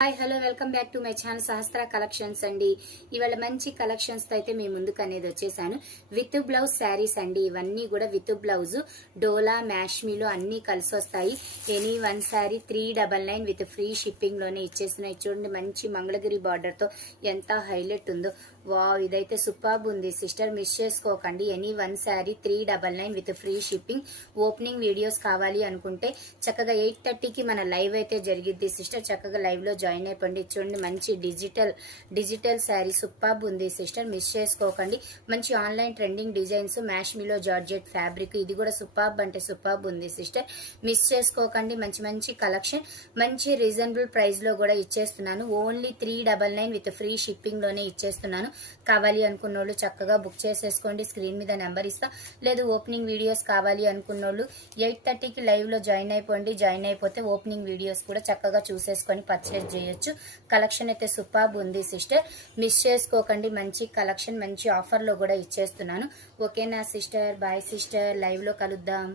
Hi hello welcome back to my channel Sahasra collections అండి. ఇవాళ మంచి కలెక్షన్స్ తో అయితే మీ ముందుకు అనేది వచ్చేసాను. విత్ బ్లౌజ్ శారీస్ అండి. ఇవన్నీ కూడా విత్ బ్లౌజ్ డోలా మ్యాష్మీలో అన్ని కలిసి వస్తాయి. Any one sari 399 with free shipping లోనే ఇచ్చేస్తున్నాయి. చూడండి మంచి మంగళగిరి బార్డర్ తో ఎంత హైలైట్ ఉందో. వావ్, ఇదైతే సూపర్బ్ ఉంది సిస్టర్, మిస్ చేసుకోకండి. Any one sari 399 with free shipping. Opening videos కావాలి అనుకుంటే చక్కగా 8:30కి మన లైవ్ అయితే జరిగిద్ది సిస్టర్. చక్కగా లైవ్ లో జాయిన్ అయిపోండి. చూడండి మంచి డిజిటల్ శారీ సూపర్బ్ ఉంది సిస్టర్, మిస్ చేసుకోకండి. మంచి ఆన్లైన్ ట్రెండింగ్ డిజైన్స్, మ్యాష్మీలో జార్జెట్ ఫ్యాబ్రిక్, ఇది కూడా సూపర్బ్ అంటే సూపర్బ్ ఉంది సిస్టర్, మిస్ చేసుకోకండి. మంచి కలెక్షన్ మంచి రీజనబుల్ ప్రైస్ లో కూడా ఇచ్చేస్తున్నాను. ఓన్లీ 399 విత్ ఫ్రీ షిప్పింగ్ లోనే ఇచ్చేస్తున్నాను. కావాలి అనుకున్నోళ్ళు చక్కగా బుక్ చేసేసుకోండి. స్క్రీన్ మీద నెంబర్ ఇస్తా. లేదు ఓపెనింగ్ వీడియోస్ కావాలి అనుకున్నోళ్ళు 8:30కి లైవ్ లో జాయిన్ అయిపోండి. జాయిన్ అయిపోతే ఓపెనింగ్ వీడియోస్ కూడా చక్కగా చూసేసుకొని పర్చేస్ చేయొచ్చు. కలెక్షన్ అయితే సూపర్బ్ ఉంది సిస్టర్, మిస్ చేసుకోకండి. మంచి కలెక్షన్ మంచి ఆఫర్ లో కూడా ఇచ్చేస్తున్నాను. ఓకేనా సిస్టర్? బాయ్ సిస్టర్, లైవ్ లో కలుద్దాం.